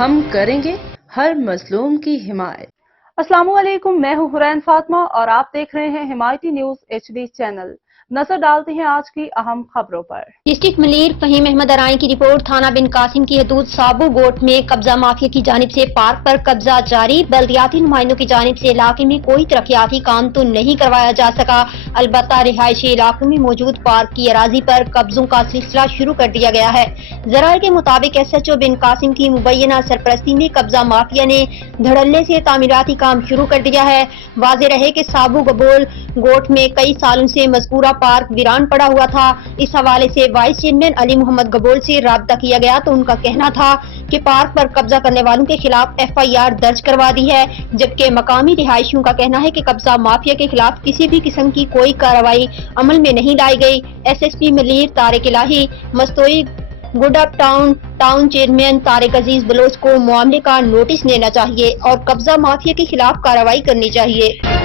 ہم کریں گے ہر مظلوم کی حمایت۔ السلام علیکم، میں ہوں حرین فاطمہ اور آپ دیکھ رہے ہیں حمایتی نیوز HD چینل۔ نظر ڈالتے ہیں آج کی اہم خبروں پر۔ ڈسٹرکٹ ملیر فہیم احمد ارائیں کی رپورٹ۔ تھانہ بن قاسم کی حدود سابو گوٹ میں قبضہ مافیا کی جانب سے پارک پر قبضہ جاری۔ بلدیاتی نمائندوں کی جانب سے علاقے میں کوئی ترقیاتی کام تو نہیں کروایا جا سکا، البتہ رہائشی علاقوں میں موجود پارک کی اراضی پر قبضوں کا سلسلہ شروع کر دیا گیا ہے۔ ذرائع کے مطابق SHO بن قاسم کی مبینہ سرپرستی میں قبضہ مافیا نے دھڑلے سے تعمیراتی کام شروع کر دیا ہے۔ واضح رہے کہ سابو گبول گوٹ میں کئی سالوں سے مذکورہ پارک ویران پڑا ہوا تھا۔ اس حوالے سے وائس چیئرمین علی محمد گبول سے رابطہ کیا گیا تو ان کا کہنا تھا کہ پارک پر قبضہ کرنے والوں کے خلاف FIR درج کروا دی ہے، جبکہ مقامی رہائشیوں کا کہنا ہے کہ قبضہ مافیا کے خلاف کسی بھی قسم کی کوئی کارروائی عمل میں نہیں لائی گئی۔ SSP ملیر طارق الہی مستوی good up town chairman Tariq عزیز بلوچ کو معاملے کا نوٹس لینا چاہیے اور قبضہ مافیا کے خلاف کارروائی کرنی چاہیے۔